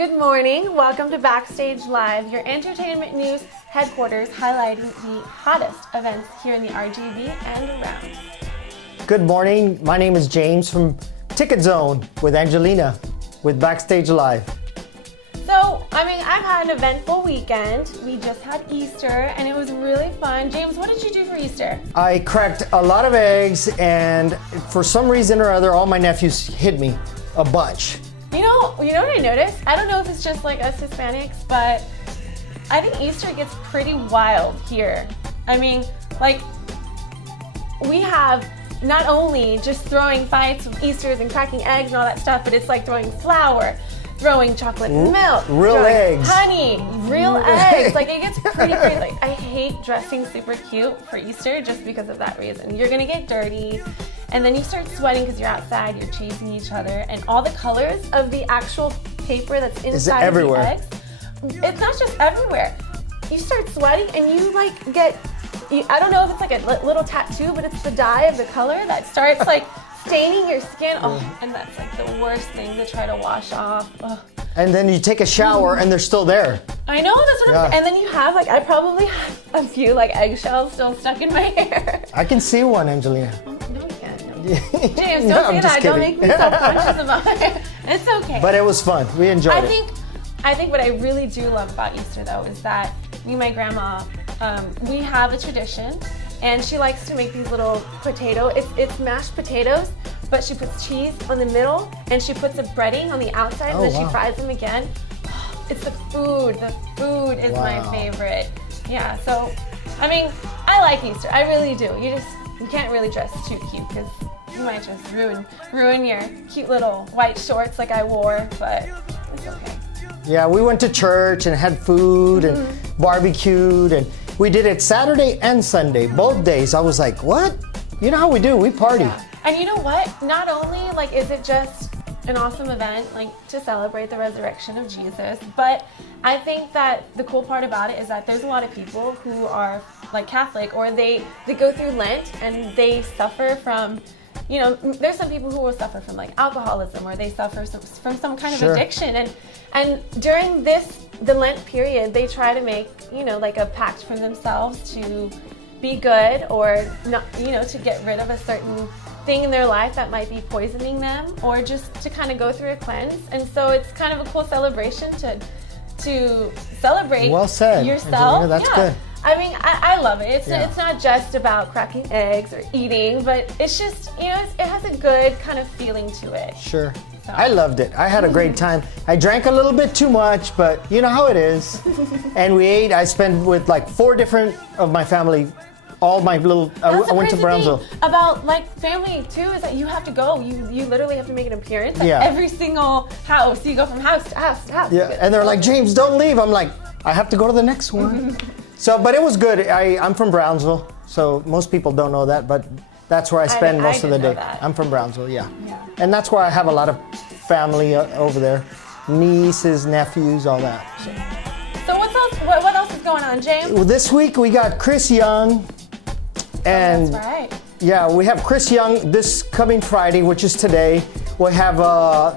good morning. Welcome to Backstage Live, your entertainment news headquarters highlighting the hottest events here in the RGV and around. Good morning. My name is James from Ticket Zone with Angelina with Backstage Live. So, I've had an eventful weekend. We just had Easter and it was really fun. James, what did you do for Easter? I cracked a lot of eggs, and for some reason or other, all my nephews hit me a bunch. You know what I noticed? I don't know if it's just like us Hispanics, but I think Easter gets pretty wild here. We have not only just throwing fights with Easters and cracking eggs and all that stuff, but it's like throwing flour, throwing chocolate milk, real eggs, honey, real eggs. Like, it gets pretty crazy. Like, I hate dressing super cute for Easter just because of that reason. You're gonna get dirty, and then you start sweating because you're outside, you're chasing each other, and all the colors of the actual paper that's inside of the eggs, it's not just everywhere. You start sweating and you get, I don't know if it's like a little tattoo, but it's the dye of the color that starts like staining your skin. Oh, and that's like the worst thing to try to wash off. Ugh. And then you take a shower and they're still there. I know, that's what I'm saying. And then you have I probably have a few eggshells still stuck in my hair. I can see one, Angelina. Oh, no, you can't. No. James, don't say that. Don't make me self-conscious about it. It's okay. But it was fun. We enjoyed it. I think what I really do love about Easter, though, is that me and my grandma, we have a tradition, and she likes to make these little it's mashed potatoes, but she puts cheese on the middle, and she puts a breading on the outside, and then she fries them again. It's the food. The food is my favorite. Yeah, so, I like Easter. I really do. You can't really dress too cute, because you might just ruin your cute little white shorts like I wore, but it's okay. Yeah, we went to church and had food and barbecued, and we did it Saturday and Sunday, both days. I was like, what? You know how we do, we party. Yeah. And you know what? Not only is it just an awesome event to celebrate the resurrection of Jesus, but I think that the cool part about it is that there's a lot of people who are Catholic, or they go through Lent and they suffer from, there's some people who will suffer from alcoholism, or they suffer from some kind of addiction, and during the Lent period, they try to make a pact for themselves to be good, or not, to get rid of a certain thing in their life that might be poisoning them, or just to kind of go through a cleanse. And so it's kind of a cool celebration to celebrate yourself. Angelina, that's good. I love it. It's not just about cracking eggs or eating, but it's just, it has a good kind of feeling to it. Sure. So. I loved it. I had a great time. I drank a little bit too much, but you know how it is. And we ate. I spent with 4 different of my family. All my little, I went to Brownsville. Thing about family too is that you have to go. You literally have to make an appearance at every single house. You go from house to house to house. Yeah, and they're like, James, don't leave. I'm like, I have to go to the next one. So, but it was good. I'm from Brownsville, so most people don't know that, but that's where I spend most of the day. I'm from Brownsville, yeah. And that's where I have a lot of family over there, nieces, nephews, all that. So what else is going on, James? Well, this week we got Chris Young. And that's right. Yeah, we have Chris Young this coming Friday, which is today. We have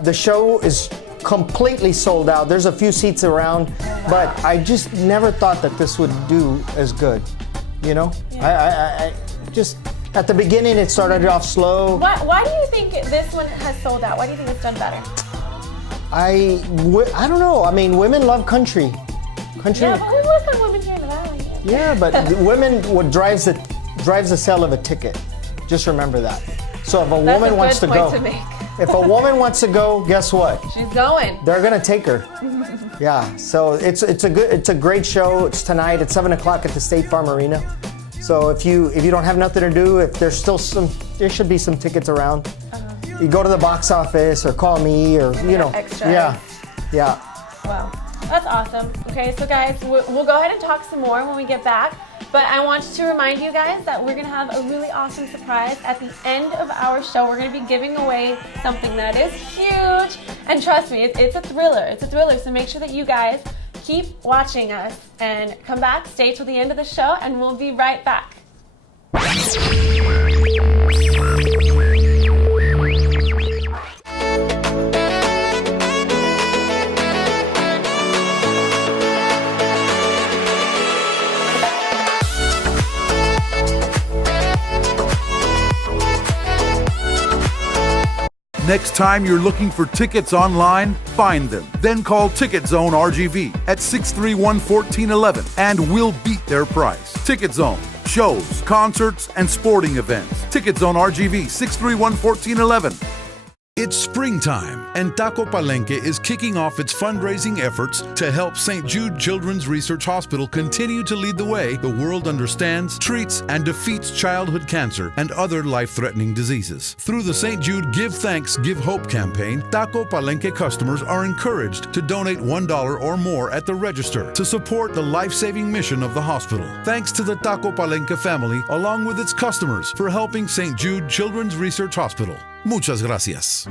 the show is completely sold out. There's a few seats around, but I just never thought that this would do as good. I just at the beginning it started off slow. Why do you think this one has sold out? Why do you think it's done better? I don't know. Women love country. Yeah, but we work on women here in the valley. Yeah, but women what drives the sale of a ticket. Just remember that. So if a woman wants to go, if a woman wants to go, guess what? She's going. They're gonna take her. Yeah. So it's a great show. It's tonight at 7:00 at the State Farm Arena. So if you don't have nothing to do, if there's still there should be some tickets around. You go to the box office or call me or Extra. Yeah. Wow. That's awesome. Okay, so guys, we'll go ahead and talk some more when we get back. But I want to remind you guys that we're going to have a really awesome surprise at the end of our show. We're going to be giving away something that is huge. And trust me, it's a thriller. It's a thriller. So make sure that you guys keep watching us and come back, stay till the end of the show, and we'll be right back. Next time you're looking for tickets online, find them. Then call Ticket Zone RGV at 631-1411 and we'll beat their price. Ticket Zone. Shows, concerts, and sporting events. Ticket Zone RGV 631-1411. It's springtime, and Taco Palenque is kicking off its fundraising efforts to help St. Jude Children's Research Hospital continue to lead the way the world understands, treats, and defeats childhood cancer and other life-threatening diseases. Through the St. Jude Give Thanks, Give Hope campaign, Taco Palenque customers are encouraged to donate $1 or more at the register to support the life-saving mission of the hospital. Thanks to the Taco Palenque family, along with its customers, for helping St. Jude Children's Research Hospital. Muchas gracias.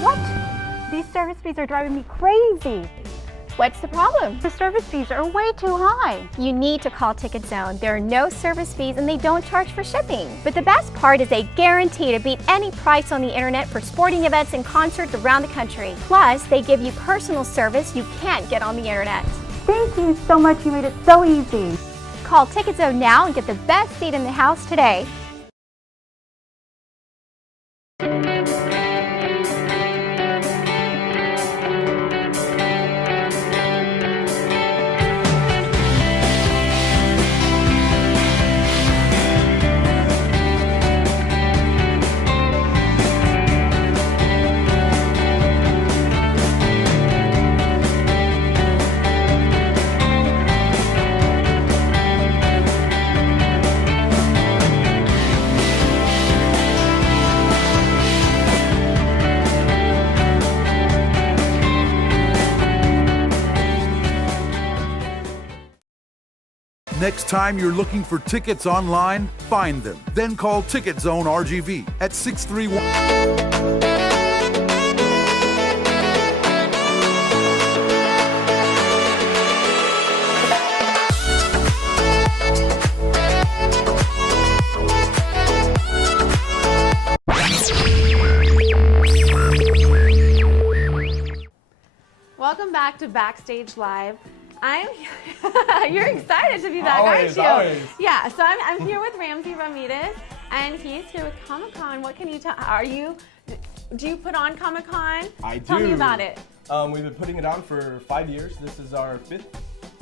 What? These service fees are driving me crazy. What's the problem? The service fees are way too high. You need to call Ticket Zone. There are no service fees and they don't charge for shipping. But the best part is they guarantee to beat any price on the internet for sporting events and concerts around the country. Plus, they give you personal service you can't get on the internet. Thank you so much. You made it so easy. Call Ticket Zone now and get the best seat in the house today. Next time you're looking for tickets online, find them. Then call Ticket Zone RGV at 631. Welcome back to Backstage Live. You're excited to be back, Always, aren't you? always. Yeah, so I'm here with Ramsey Ramirez, and he's here with Comiccon. What can you tell? Do you put on Comiccon? I do. Tell me about it. We've been putting it on for 5 years. This is our 5th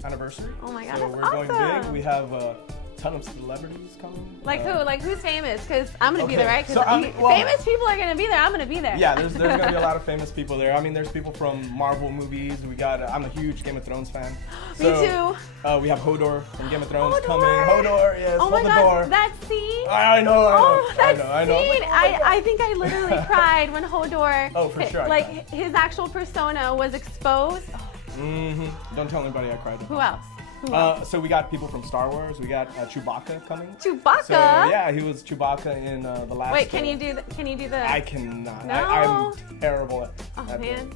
anniversary. Oh my God, so that's we're going big. awesome. We have a ton of celebrities coming. Like who? Like who's famous? Because I'm gonna be Okay, there, right? so Because famous people are gonna be there. I'm gonna be there. Yeah, there's going to be a lot of famous people there. I mean, there's people from Marvel movies. We got. I'm a huge Game of Thrones fan. Me too. We have Hodor from Game of Thrones Hodor. coming. Hodor, yes. Oh my hold the God, door. that scene. I know. Oh, that I know. scene! I think I literally cried when Hodor, Oh, for sure I like cried. his actual persona was exposed. Don't tell anybody I cried. Who else? Who else? So we got people from Star Wars. We got Chewbacca coming. Chewbacca. So yeah, he was Chewbacca in the last. Wait, can you do the? Can you do the? I cannot. No. I'm terrible at. Oh, at man.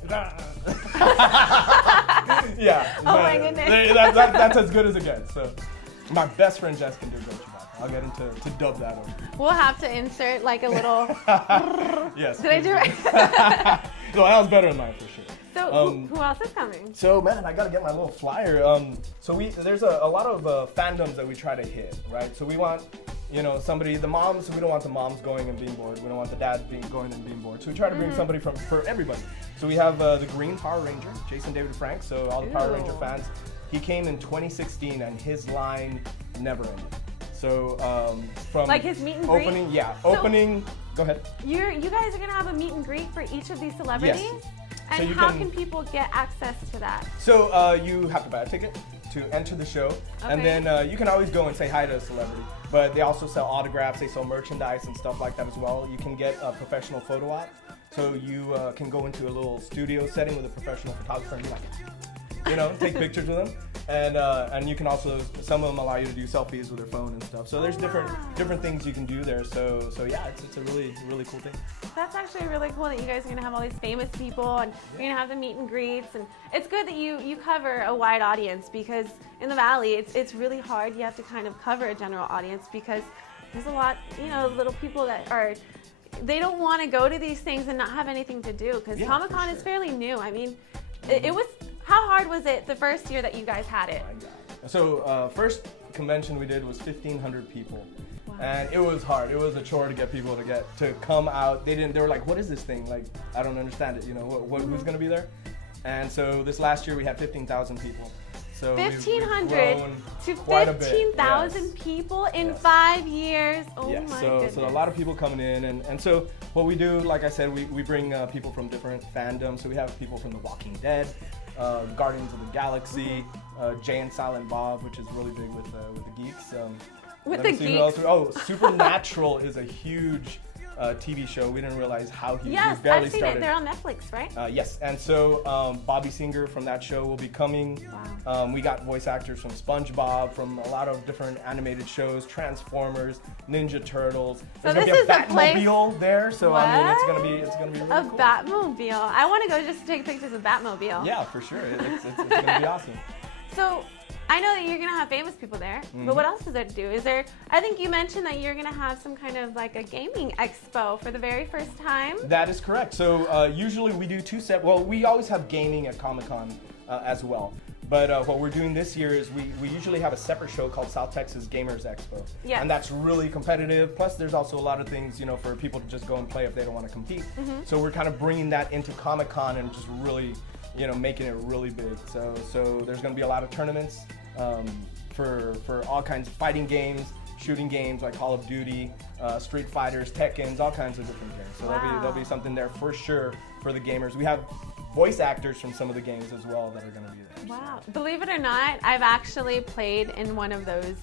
Yeah. Oh but my goodness. That's as good as it gets. So, my best friend Jess can do good Chewbacca. I'll get him to dub that one. We'll have to insert like a little. Yes. Did I do it? No, that was better than mine for sure. So who else is coming? So man, I gotta get my little flyer. There's a lot of fandoms that we try to hit, right? So we want, somebody, the moms. We don't want the moms going and being bored. We don't want the dads going and being bored. So we try to bring somebody for everybody. So we have the Green Power Ranger, Jason David Frank. So all the Power Ranger fans. He came in 2016 and his line never ended. So from Like his meet and greet? opening, yeah, So- opening. Go ahead. You guys are gonna have a meet and greet for each of these celebrities. Yes. And So you how can- can people get access to that? So you have to buy a ticket to enter the show, and Okay. then you can always go and say hi to a celebrity. But they also sell autographs, they sell merchandise and stuff like that as well. You can get a professional photo op, so you can go into a little studio setting with a professional photographer and be like, take pictures with them. And you can also, some of them allow you to do selfies with their phone and stuff. So there's different things you can do there. So yeah, it's a really cool thing. That's actually really cool that you guys are gonna have all these famous people and you're gonna have the meet and greets, and it's good that you cover a wide audience, because in the Valley it's really hard. You have to kind of cover a general audience because there's a lot, little people that they don't want to go to these things and not have anything to do, because Yeah, Comic-Con for is sure. fairly new. I mean, it was. How hard was it the first year that you guys had it? So first convention we did was 1,500 people. Wow. And it was hard. It was a chore to get people to come out. They were like, what is this thing? Like, I don't understand it. You know, who's going to be there? And so this last year we had 15,000 people. So 1,500 to 15,000 people in 5 years. Oh my goodness. So a lot of people coming in, and so what we do, like I said, we bring people from different fandoms. So we have people from The Walking Dead, Guardians of the Galaxy, Jay and Silent Bob, which is really big with the geeks. With the geeks. Oh, Supernatural is a huge TV show. We didn't realize how huge. Yes, we barely I've seen started. it. They're on Netflix, right? Yes, and so Bobby Singer from that show will be coming. Wow. We got voice actors from SpongeBob, from a lot of different animated shows, Transformers, Ninja Turtles. There's this gonna be is a the place- Batmobile there, so I mean it's gonna be really A cool. Batmobile. I want to go just to take pictures of Batmobile. Yeah, for sure. It's gonna be awesome. So I know that you're gonna have famous people there, but what else is there to do? I think you mentioned that you're gonna have some kind of like a gaming expo for the very first time. That is correct. So usually we do well, we always have gaming at Comic-Con as well. But what we're doing this year is we usually have a separate show called South Texas Gamers Expo. Yes. And that's really competitive. Plus there's also a lot of things, you know, for people to just go and play if they don't want to compete. So we're kind of bringing that into Comic-Con and just really, you know, making it really big. So there's going to be a lot of tournaments for all kinds of fighting games, shooting games like Call of Duty, Street Fighters, Tekkens, all kinds of different games. So there'll be something there for sure for the gamers. We have voice actors from some of the games as well that are going to be there. Wow. Believe it or not, I've actually played in one of those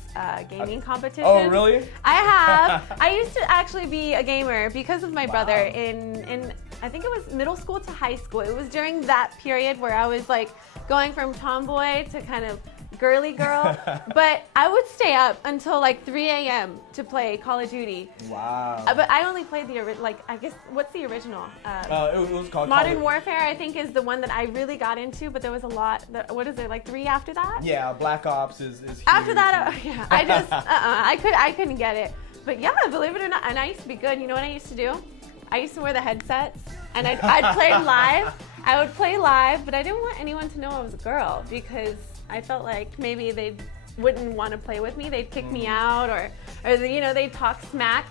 gaming competitions. Oh, really? I have. I used to actually be a gamer because of my brother in I think it was middle school to high school. It was during that period where I was like going from tomboy to kind of girly girl, but I would stay up until like 3 a.m. to play Call of Duty. Wow. But I only played the I guess, what's the original? It was called Modern Warfare, I think, is the one that I really got into, but there was a lot. What is it, like 3 after that? Yeah, Black Ops is huge. After that, yeah, I just, I couldn't get it. But yeah, believe it or not, and I used to be good. You know what I used to do? I used to wear the headsets, and I'd play live. I would play live, but I didn't want anyone to know I was a girl because I felt like maybe they wouldn't want to play with me. They'd kick me out, or you know, they'd talk smack.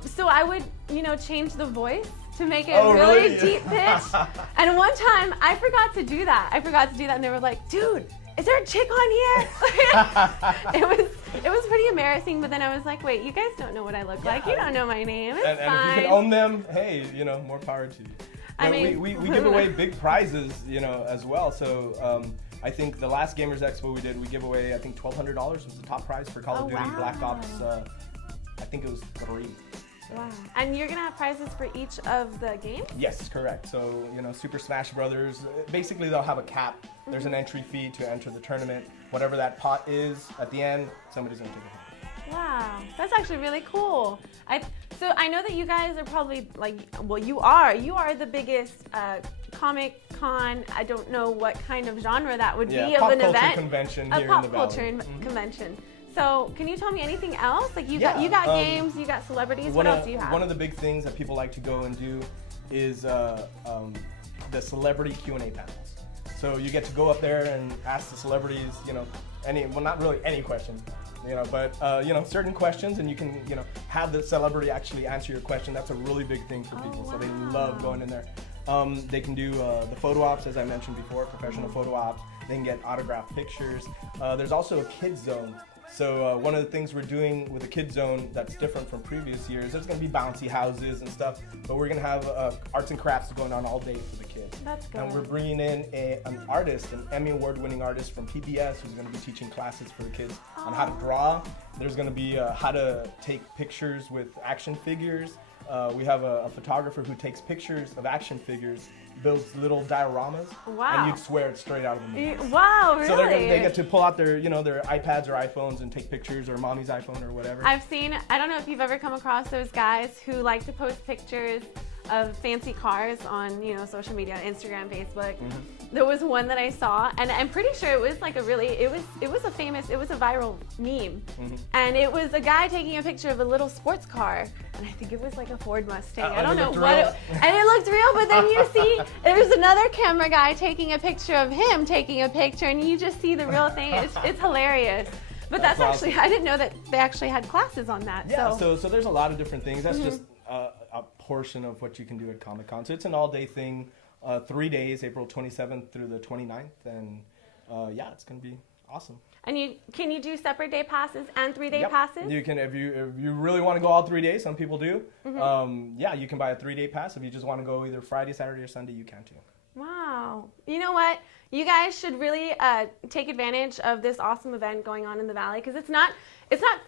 So I would, you know, change the voice to make it really deep pitch. And one time I forgot to do that. And they were like, "Dude, is there a chick on here?" It was pretty embarrassing, but then I was like, wait, you guys don't know what I look like. You don't know my name. It's fine. And if you can own them, hey, you know, more power to you. I mean, we give away big prizes, you know, as well. So I think the last Gamers Expo we did, we give away, I think $1,200 was the top prize for Call of Duty, Black Ops. I think it was 3. Wow. And you're gonna have prizes for each of the games? Yes, correct. So, you know, Super Smash Brothers, basically they'll have a cap. There's an entry fee to enter the tournament. Whatever that pot is, at the end, somebody's gonna take it home. Wow, that's actually really cool. So I know that you guys are probably like, well, you are the biggest Comic-Con. I don't know what kind of genre that would be of an event. Pop culture convention here in the Valley. Convention. So can you tell me anything else? Like you got games, you got celebrities. What else do you have? One of the big things that people like to go and do is the celebrity Q&A panels. So you get to go up there and ask the celebrities, you know, not really any question, you know, but you know, certain questions, and you can, you know, have the celebrity actually answer your question. That's a really big thing for people. So they love going in there. They can do the photo ops, as I mentioned before, professional photo ops. They can get autographed pictures. There's also a kids zone. So one of the things we're doing with the kids zone that's different from previous years, there's going to be bouncy houses and stuff, but we're going to have arts and crafts going on all day for the kids. That's good. And we're bringing in an artist, an Emmy Award-winning artist from PBS, who's going to be teaching classes for the kids on how to draw. There's going to be how to take pictures with action figures. We have a photographer who takes pictures of action figures, builds little dioramas, and you'd swear it's straight out of the movie. Wow, really? So they get to pull out their, you know, their iPads or iPhones and take pictures, or mommy's iPhone or whatever. I've seen, I don't know if you've ever come across those guys who like to post pictures of fancy cars on, you know, social media, Instagram, Facebook. There was one that I saw, and I'm pretty sure it was like it was a viral meme. And it was a guy taking a picture of a little sports car, and I think it was like a Ford Mustang. I don't know what and it looked real, but then you see there's another camera guy taking a picture of him taking a picture, and you just see the real thing. It's hilarious. But that's awesome. actually, I didn't know that they actually had classes on that. Yeah, so there's a lot of different things. That's just a portion of what you can do at Comic-Con. So it's an all-day thing, 3 days, April 27th through the 29th, and yeah, it's gonna be awesome. And can you do separate day passes and 3-day Yep. passes? You can, if you really want to go all 3 days, some people do. Yeah, you can buy a 3-day pass. If you just want to go either Friday, Saturday, or Sunday, you can too. Wow. You know what? You guys should really take advantage of this awesome event going on in the Valley, because it's not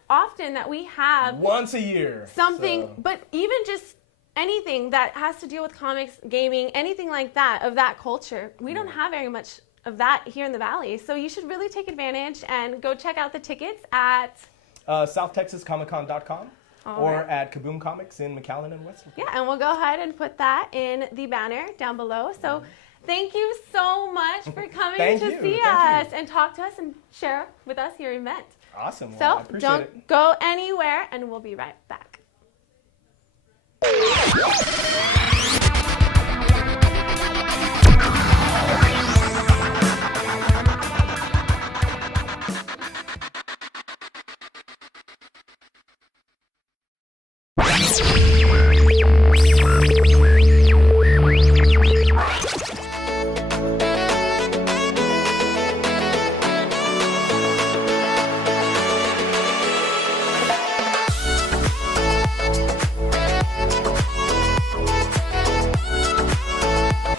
often that we have Once a year. something, so. but even just anything that has to deal with comics, gaming, anything like that, of that culture. We don't have very much of that here in the Valley. So you should really take advantage and go check out the tickets at SouthTexasComicCon.com or right. at Kaboom Comics in McAllen and Westwood. Yeah, and we'll go ahead and put that in the banner down below. So thank you so much for coming to see us and talk to us and share with us your event. Awesome. Well, So I appreciate don't it. go anywhere, and we'll be right back.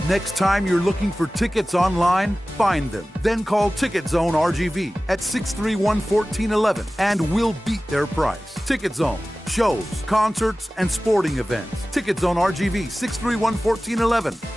Next time you're looking for tickets online, find them. Then call Ticket Zone RGV at 631-1411 and we'll beat their price. Ticket Zone, shows, concerts, and sporting events. Ticket Zone RGV 631-1411.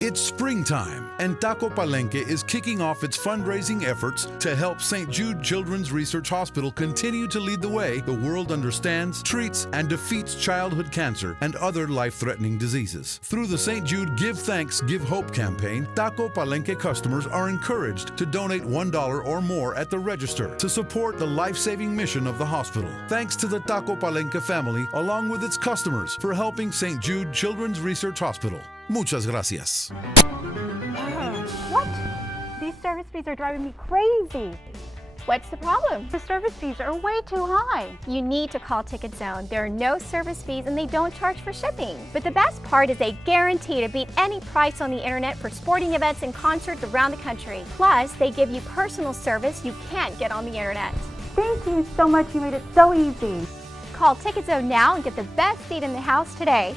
It's springtime, and Taco Palenque is kicking off its fundraising efforts to help St. Jude Children's Research Hospital continue to lead the way the world understands, treats, and defeats childhood cancer and other life-threatening diseases. Through the St. Jude Give Thanks, Give Hope campaign, Taco Palenque customers are encouraged to donate $1 or more at the register to support the life-saving mission of the hospital. Thanks to the Taco Palenque family, along with its customers, for helping St. Jude Children's Research Hospital. Muchas gracias. What? These service fees are driving me crazy. What's the problem? The service fees are way too high. You need to call Ticket Zone. There are no service fees and they don't charge for shipping. But the best part is they guarantee to beat any price on the internet for sporting events and concerts around the country. Plus, they give you personal service you can't get on the internet. Thank you so much. You made it so easy. Call Ticket Zone now and get the best seat in the house today.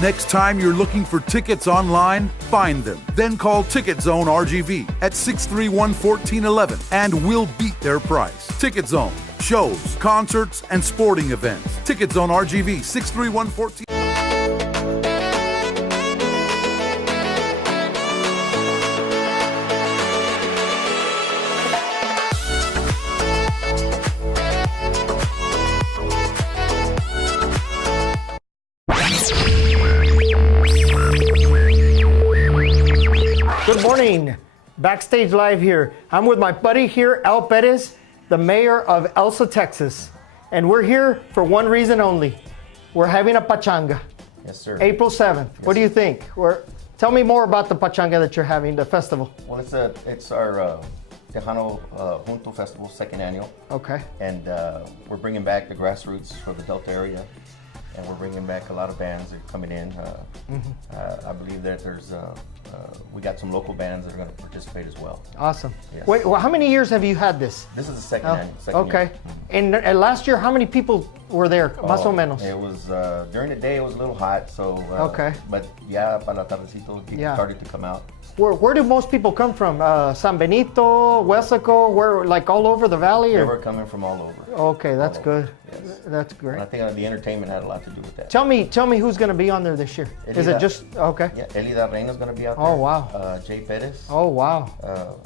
Next time you're looking for tickets online, find them. Then call Ticket Zone RGV at 631-1411 and we'll beat their price. Ticket Zone, shows, concerts, and sporting events. Ticket Zone RGV 631-1411. Good morning. Backstage Live here. I'm with my buddy here, Al Perez, the mayor of Elsa, Texas. And we're here for one reason only. We're having a pachanga. Yes, sir. April 7th. What do you think? Tell me more about the pachanga that you're having, the festival. Well, it's our Tejano Junto Festival, second annual. Okay. And we're bringing back the grassroots for the Delta area. And we're bringing back a lot of bands that are coming in. I believe that we got some local bands that are going to participate as well. Awesome. Yes. Wait, well, how many years have you had this? This is the second annual. Okay. And last year, how many people were there, más o menos? It was, during the day, it was a little hot, so. Okay. But yeah, para la tardecito, people started to come out. Where do most people come from? San Benito, Weslaco, where, like all over the valley? They were coming from all over. Okay, that's good. Yes. That's And great. I think the entertainment had a lot to do with that. Tell me who's going to be on there this year. Is it Elida. just okay? Yeah, Elida Reina's going to be out there. Oh, wow. Jay Perez. Oh wow,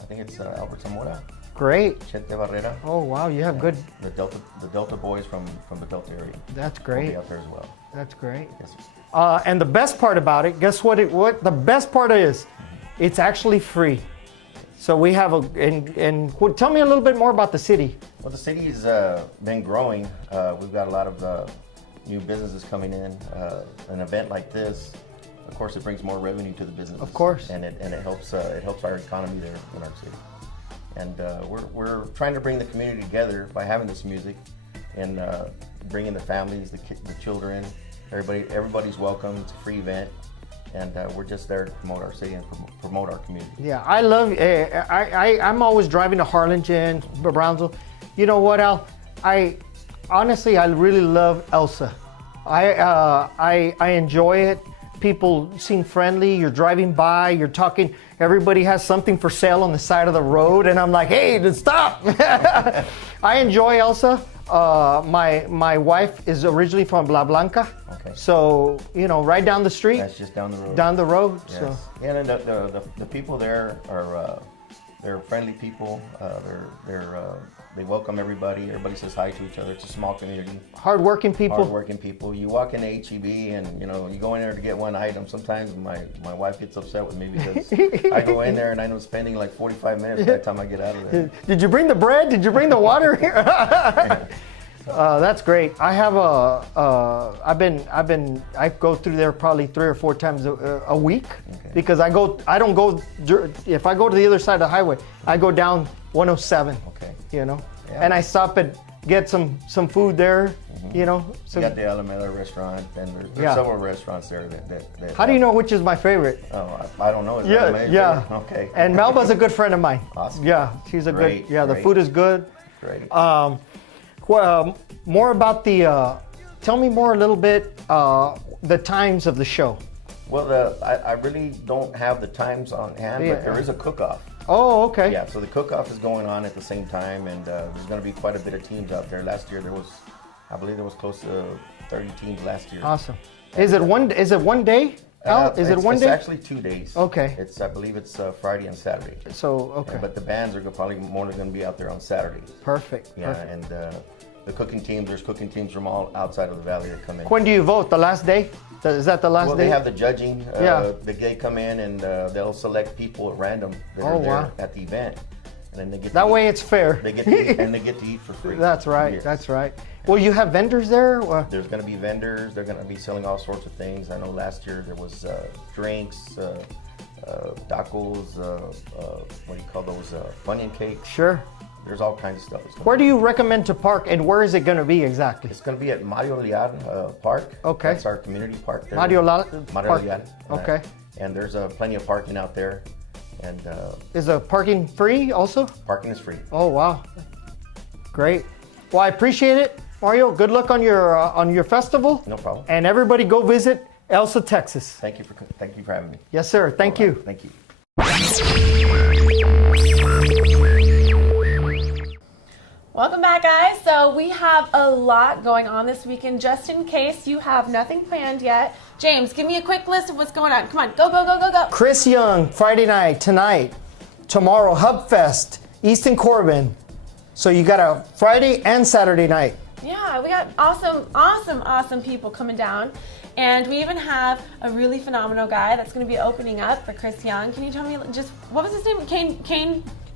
I think it's Albert Zamora. Great. Chente Barrera. Oh wow, you have good. The Delta boys from the Delta area. That's Will great. be out there as well. That's great. Yes, sir. And the best part about it, guess what? What the best part is, it's actually free. So we have tell me a little bit more about the city. Well, the city's been growing. We've got a lot of new businesses coming in. An event like this, of course, it brings more revenue to the business. Of course. And it helps our economy there in our city. And we're trying to bring the community together by having this music and bringing the families, the children. Everybody's welcome. It's a free event. And we're just there to promote our city and promote our community. Yeah, I love. I'm always driving to Harlingen, Brownsville. You know what, Al? I honestly really love Elsa. I enjoy it. People seem friendly. You're driving by. You're talking. Everybody has something for sale on the side of the road, and I'm like, hey, stop! I enjoy Elsa. My wife is originally from La Blanca. Okay. So, right down the street. That's just down the road. Down the road. Yes. So. Yeah, and the people there are they're friendly people. They welcome everybody. Everybody says hi to each other. It's a small community. Hardworking people. Hardworking people. You walk into HEB and you go in there to get one item. Sometimes my wife gets upset with me because I go in there and I end up spending like 45 minutes by the time I get out of there. Did you bring the bread? Did you bring the water? That's great. I have I go through there probably 3 or 4 times a week because I don't go, if I go to the other side of the highway, I go down 107. Okay. Yeah. And I stop and get some food there, You got the Alameda restaurant, and there's several restaurants there that How do you know which is my favorite? Oh, I don't know. Is Yeah, that yeah. Okay. And Melba's a good friend of mine. Awesome. Yeah, she's a Great, good. Yeah, the great. food is good. Great. More about the. Tell me more a little bit. The times of the show. Well, I really don't have the times on hand, Yeah. but there is a cook-off. Oh, okay. Yeah, so the cook-off is going on at the same time, and there's going to be quite a bit of teams out there. Last year I believe there was close to 30 teams last year. Awesome. Is it one day? Al? Is it one day? It's actually 2 days. Okay. I believe it's Friday and Saturday. So okay. But the bands are probably more going to be out there on Saturday. Perfect. Yeah, Perfect. and the cooking teams, there's cooking teams from all outside of the valley that come in. When do you vote? The last day? Is that the last Well, day? they have the judging. Yeah. They come in and they'll select people at random that Oh, are there wow. at the event, and then they get That to way eat. it's fair. They get to eat, and they get to eat for free. That's right. Yes. That's right. Well, you have vendors there? Or? There's going to be vendors. They're going to be selling all sorts of things. I know last year there was drinks, tacos, what do you call those? Onion cakes. Sure. There's all kinds of stuff. Where do you recommend to park, and where is it going to be exactly? It's going to be at Mario Liar Park. Okay. That's our community park there. Mario Park. Liar. Okay. And there's plenty of parking out there, and Is the parking free also? parking is free. Oh wow, great. Well, I appreciate it, Mario. Good luck on your festival. No problem. And everybody go visit Elsa, Texas. Thank you for having me. Yes, sir. Thank All you. right. Thank you. Welcome back, guys. So we have a lot going on this weekend. Just in case you have nothing planned yet, James, give me a quick list of what's going on. Come on, go, go, go, go, go. Chris Young, Friday night, tonight, tomorrow, Hubfest, Easton Corbin. So you got a Friday and Saturday night. Yeah, we got awesome people coming down. And we even have a really phenomenal guy that's going to be opening up for Chris Young. Can you tell me just, what was his name?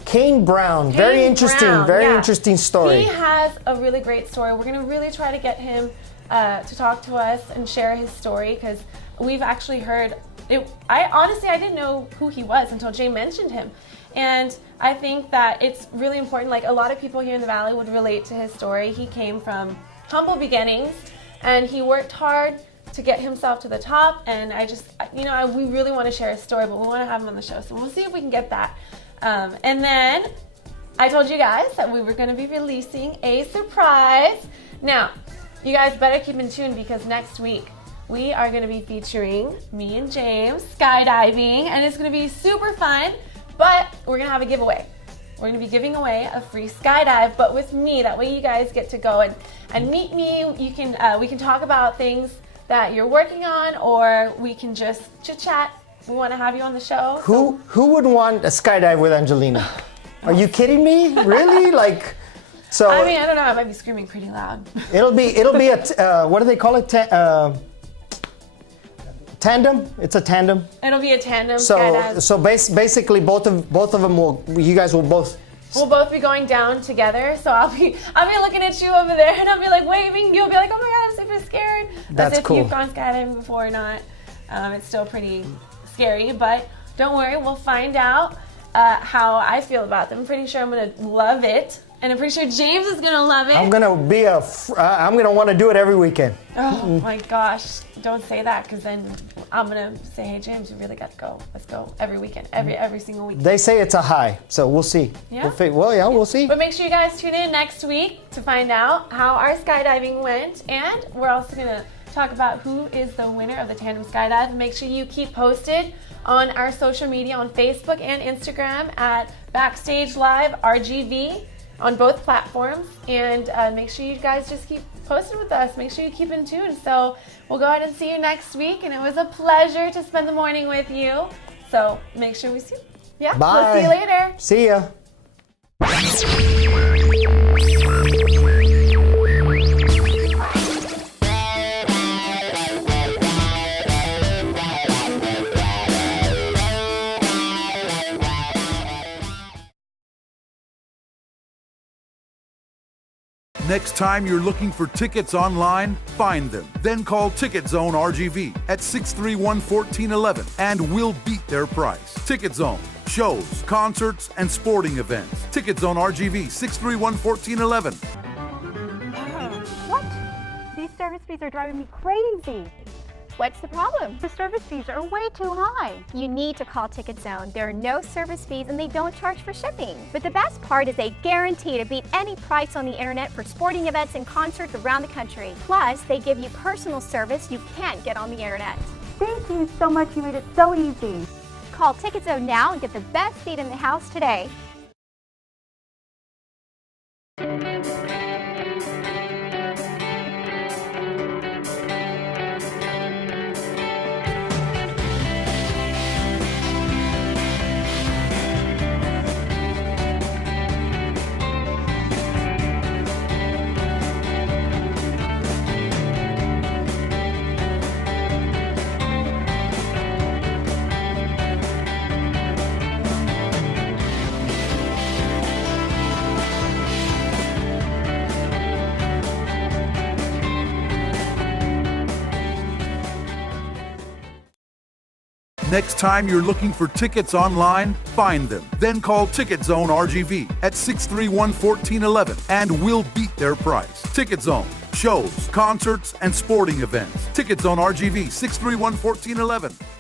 Kane Brown. Very Kane interesting. Brown, Very yeah. interesting story. He has a really great story. We're going to really try to get him to talk to us and share his story, because we've actually heard it. I didn't know who he was until Jay mentioned him. And I think that it's really important. Like, a lot of people here in the Valley would relate to his story. He came from humble beginnings, and he worked hard to get himself to the top. And we really want to share his story, but we want to have him on the show. So we'll see if we can get that. And then I told you guys that we were going to be releasing a surprise. Now, you guys better keep in tune, because next week we are going to be featuring me and James skydiving, and it's going to be super fun, but we're going to have a giveaway. we're going to be giving away a free skydive, but with me. That way you guys get to go and meet me. You can we can talk about things that you're working on, or we can just chit-chat. We want to have you on the show. Who would want a skydive with Angelina? Are you kidding me? Really? Like, so. I mean, I don't know. I might be screaming pretty loud. It'll be a what do they call it? Tandem. It's a tandem. It'll be a tandem skydive. So basically, both of them will. You guys will both. We'll both be going down together. So I'll be looking at you over there, and I'll be like waving. You'll be like, oh my God, I'm super scared. That's as if cool. you've gone skydiving before or not. It's still pretty scary, but don't worry. We'll find out how I feel about them. I'm pretty sure I'm gonna love it, and I'm pretty sure James is gonna love it. I'm gonna want to do it every weekend. Oh my gosh! Don't say that, because then I'm gonna say, hey James, you really got to go. Let's go every weekend, every single week. They say it's a high, so we'll see. Yeah. We'll see. But make sure you guys tune in next week to find out how our skydiving went, and we're also gonna talk about who is the winner of the tandem skydive. Make sure you keep posted on our social media on Facebook and Instagram at Backstage Live RGV on both platforms, and make sure you guys just keep posted with us. Make sure you keep in tune. So we'll go ahead and see you next week, and it was a pleasure to spend the morning with you. So make sure we see you. Yeah. Bye. We'll see you later. See ya. Next time you're looking for tickets online, find them. Then call Ticket Zone RGV at 631-1411 and we'll beat their price. Ticket Zone. Shows, concerts, and sporting events. Ticket Zone RGV 631-1411. What? These service fees are driving me crazy. What's the problem? The service fees are way too high. You need to call Ticket Zone. There are no service fees and they don't charge for shipping. But the best part is they guarantee to beat any price on the internet for sporting events and concerts around the country. Plus, they give you personal service you can't get on the internet. Thank you so much. You made it so easy. Call Ticket Zone now and get the best seat in the house today. Next time you're looking for tickets online, find them. Then call Ticket Zone RGV at 631-1411 and we'll beat their price. Ticket Zone. Shows, concerts, and sporting events. Ticket Zone RGV 631-1411.